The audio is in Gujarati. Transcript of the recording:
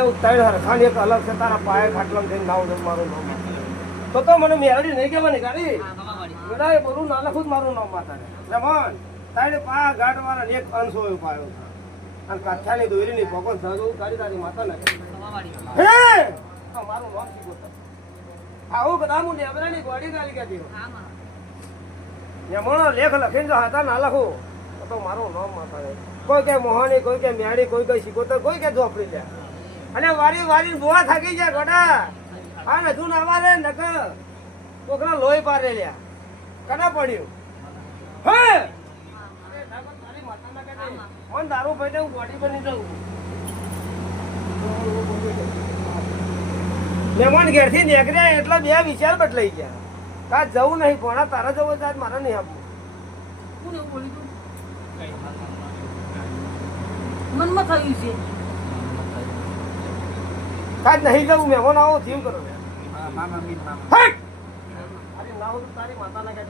ઉતારી હરખાની એક અલગ છે તારા પાયે ખાટલામાં થઈને નાવ મારું નામ તો મને મેરડી નહીં કહેવાની ગાડી બેટા એ બોલું ના લખું જ મારું નામ માતા રમણ તારે પા ઘાટ વાળા એક અંશ હોય પાયો અને કાઠિયાની દોરીની ભગવાન સહજ ગાડી તારી માતા નાખે હે મારું નામ શીખો આવું કદા હું નેબરાની ગોડી ગાલી કહેતી યમણો લેખ લખીને જો હતા ના લખું તો મારું નામ માતા કોઈ કે મોહની કોઈ કે મેળી કોઈ કઈ શીખો તો કોઈ કે ઝોપડી લે અને વારી વારી બોવા થાકી જાય ગોડા આ નજુ ના વારે નક કોકરા લોહી પારે લ્યા કના પડ્યું હે અરે તારી માતા ના કે ઓન દારૂ પીને હું બોડી બની જાઉં મહેમાન ઘેરથી નીકળ્યા એટલે બે વિચાર બદલાઈ ગયા કા જવું નહીં ભણા તારા જવું આજ મારા નહીં આપવું કોણ એવું બોલી તું મનમાં થયું છે કાજ નહીં જવું મહેમાન આવો થયું કરો મામા મીન મામા હટ અરે ના હો તો તારી માતા ના કે